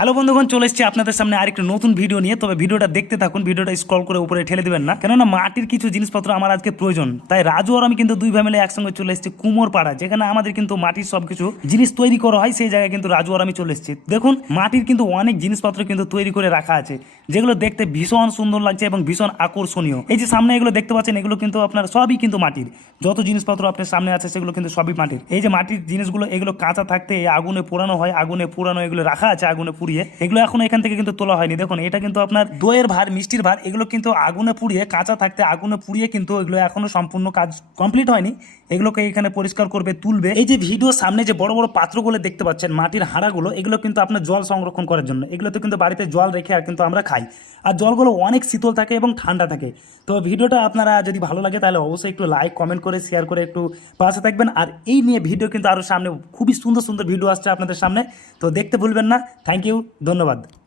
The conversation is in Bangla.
হ্যালো বন্ধুগণ, চলে এসেছি আপনাদের সামনে আরেকটি নতুন ভিডিও নিয়ে। তবে ভিডিওটা দেখতে থাকুন, ভিডিওটা স্ক্রল করে উপরে ঠেলে দিবেন না, কেননা মাটির কিছু জিনিসপত্র আমার আজকে প্রয়োজন। তাই রাজু আর আমি কিন্তু দুই ফ্যামিলি একসঙ্গে চলে এসেছি কুমোরপাড়া, যেখানে আমাদের কিন্তু মাটির সবকিছু জিনিস তৈরি করা হয়। সেই জায়গায় কিন্তু রাজু আর আমি চলে এসেছি। দেখুন, মাটির কিন্তু অনেক জিনিসপত্র কিন্তু তৈরি করে রাখা আছে, যেগুলো দেখতে ভীষণ সুন্দর লাগছে এবং ভীষণ আকর্ষণীয়। এই যে সামনে এগুলো দেখতে পাচ্ছেন, এগুলো কিন্তু আপনার সবই কিন্তু মাটির। যত জিনিসপত্র আপনার সামনে আছে সেগুলো কিন্তু সবই মাটির। এই যে মাটির জিনিসগুলো, এগুলো কাঁচা থাকতে আগুনে পোড়ানো হয়, আগুনে পোড়ানো এগুলো রাখা আছে আগুনে পুড়িয়ে। এগুলো এখন এখান থেকে কিন্তু তোলা হয়নি। দেখুন, এটা কিন্তু আপনার দইয়ের ভার, মিষ্টির ভার, এগুলো কিন্তু আগুনে পুড়িয়ে, কাঁচা থাকতে আগুনে পুড়িয়ে কিন্তু এগুলো এখনো সম্পূর্ণ কাজ কমপ্লিট হয়নি। এগুলোকে এখানে পরিষ্কার করবে, তুলবে। এই যে ভিডিও সামনে যে বড় বড় পাত্রগুলো দেখতে পাচ্ছেন, মাটির হাঁড়াগুলো, এগুলো কিন্তু আপনার জল সংরক্ষণ করার জন্য। এগুলোতে কিন্তু বাড়িতে জল রেখে আর কিন্তু আমরা খাই, আর জলগুলো অনেক শীতল থাকে এবং ঠান্ডা থাকে। তো ভিডিওটা আপনারা যদি ভালো লাগে তাহলে অবশ্যই একটু লাইক কমেন্ট করে শেয়ার করে একটু পাশে থাকবেন। আর এই নিয়ে ভিডিও কিন্তু আরও সামনে খুবই সুন্দর সুন্দর ভিডিও আসছে আপনাদের সামনে, তো দেখতে ভুলবেন না। থ্যাংক ইউ, ধন্যবাদ।